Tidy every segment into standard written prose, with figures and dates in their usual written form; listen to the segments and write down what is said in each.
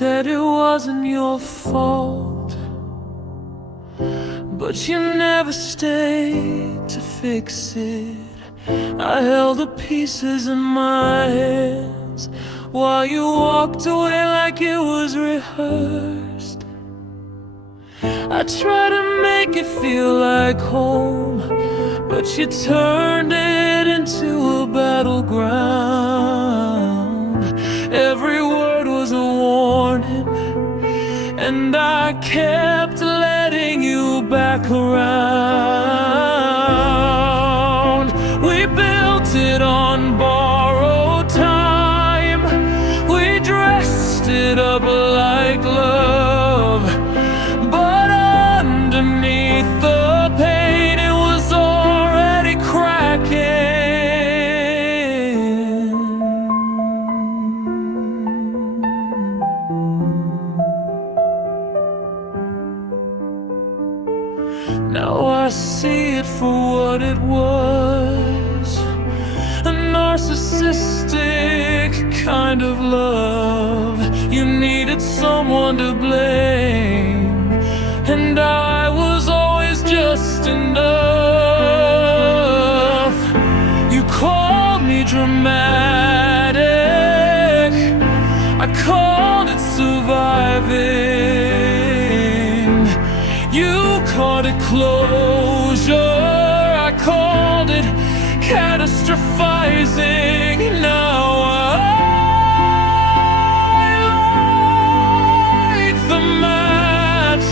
said it wasn't your fault, but you never stayed to fix it. I held the pieces in my hands while you walked away like it was rehearsed. I tried to make it feel like home, but you turned it into a battleground. Every word was a warning, and I kept letting you back around. We built it on borrowed time. We dressed it up like love, but underneath the pain it was already cracking. Now I see it for what it was, a narcissistic kind of love. You needed someone to blame, and I was always just enough. You called me dramatic, I called it surviving. You called it closure, I called it catastrophizing. Now I light the match,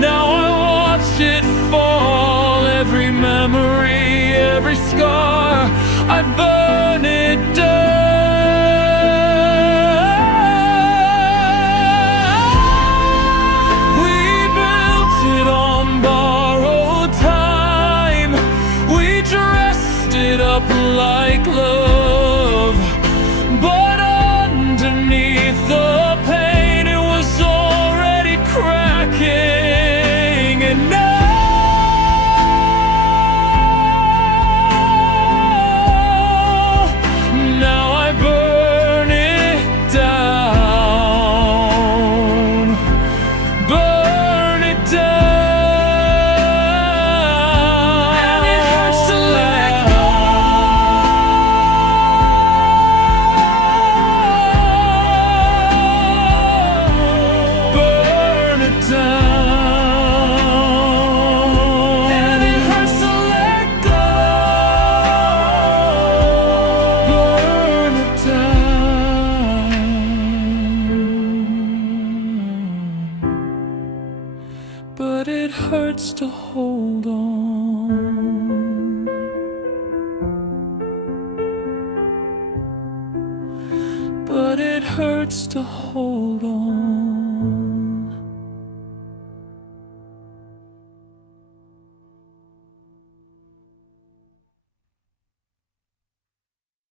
now I watch it fall. Every memory, every scar, I burn it down. Up like love, but underneath the pain it was already cracking. And now I burn it down, burn it down. But it hurts to hold on. But it hurts to hold on.